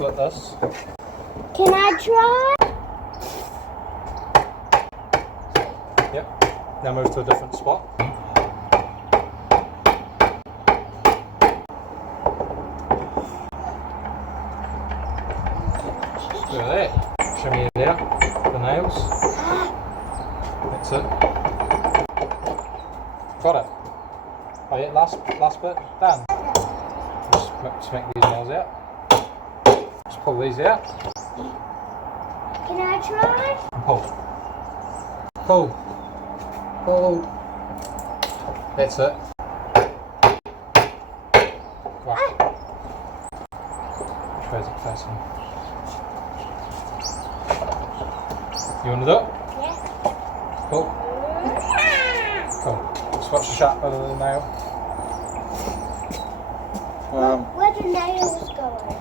split this. Can I try? Yep. Now move to a different spot. Look at that. Shimmy it out. The nails. That's it. Got it. Oh yeah, last bit. Done. Just smack these nails out. Just pull these out. Can I try? And pull. Pull. Pull. That's it. Right. Which way is it facing? You want to do it? Yeah. Cool. Cool. Just watch the sharp bit of the nail. Where the nails going?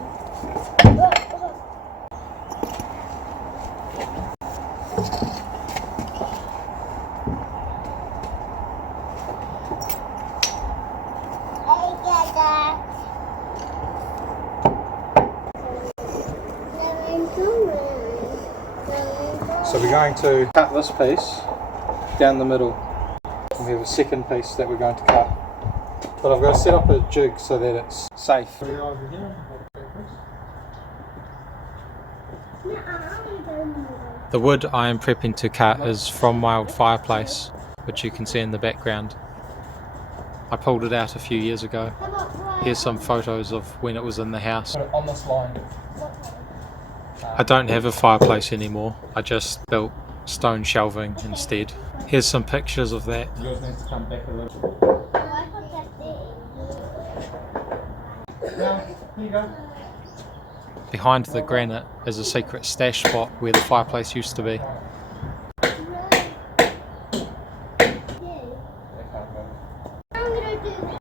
So we're going to cut this piece down the middle. And we have a second piece that we're going to cut. But I've got to set up a jig so that it's safe. The wood I am prepping to cut is from my old fireplace, which you can see in the background. I pulled it out a few years ago. Here's some photos of when it was in the house. Put it on this line. I don't have a fireplace anymore. I just built stone shelving instead. Here's some pictures of that. Yours needs to come back a little. Now, here you go. Behind the granite is a secret stash spot where the fireplace used to be.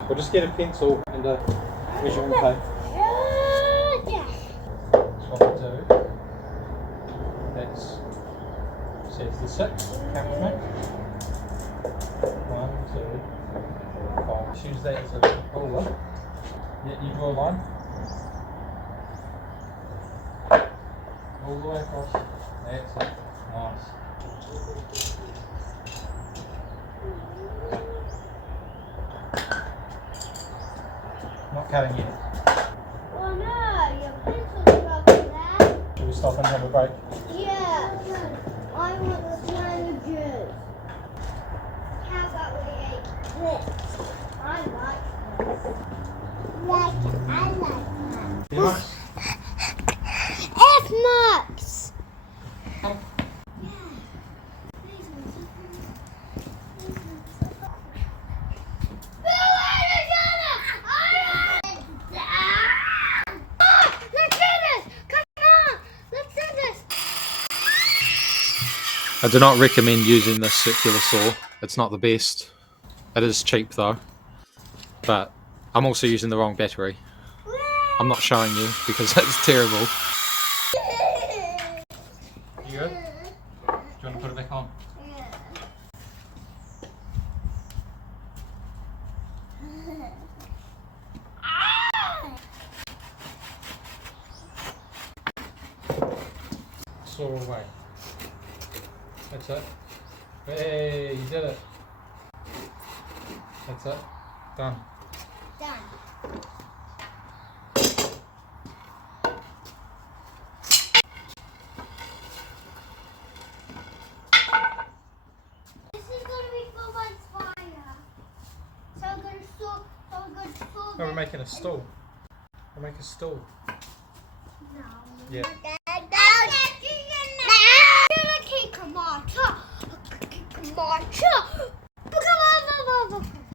We'll just get a pencil and a measuring tape. That's what we'll do. That's says the 6. Count with me. 1, 2, 5. Choose that as a ruler. Yeah, you draw a line. All the way across. That's it. Nice. Not cutting yet. Oh no, your pencil's broken there. Should we stop and have a break? Yeah. I want the sandwiches. How about we eat this? I like this. I like that. Yes. F marks. I do not recommend using this circular saw. It's not the best. It is cheap though. But I'm also using the wrong battery. I'm not showing you because it's terrible. You good? Do you want to put it back on? Saw away. That's it. Hey, you did it. That's it. Done. Done. This is going to be for my fire. So I'm going to store. No, we're making a stool. We'll make a stool. No. Yeah. Dad.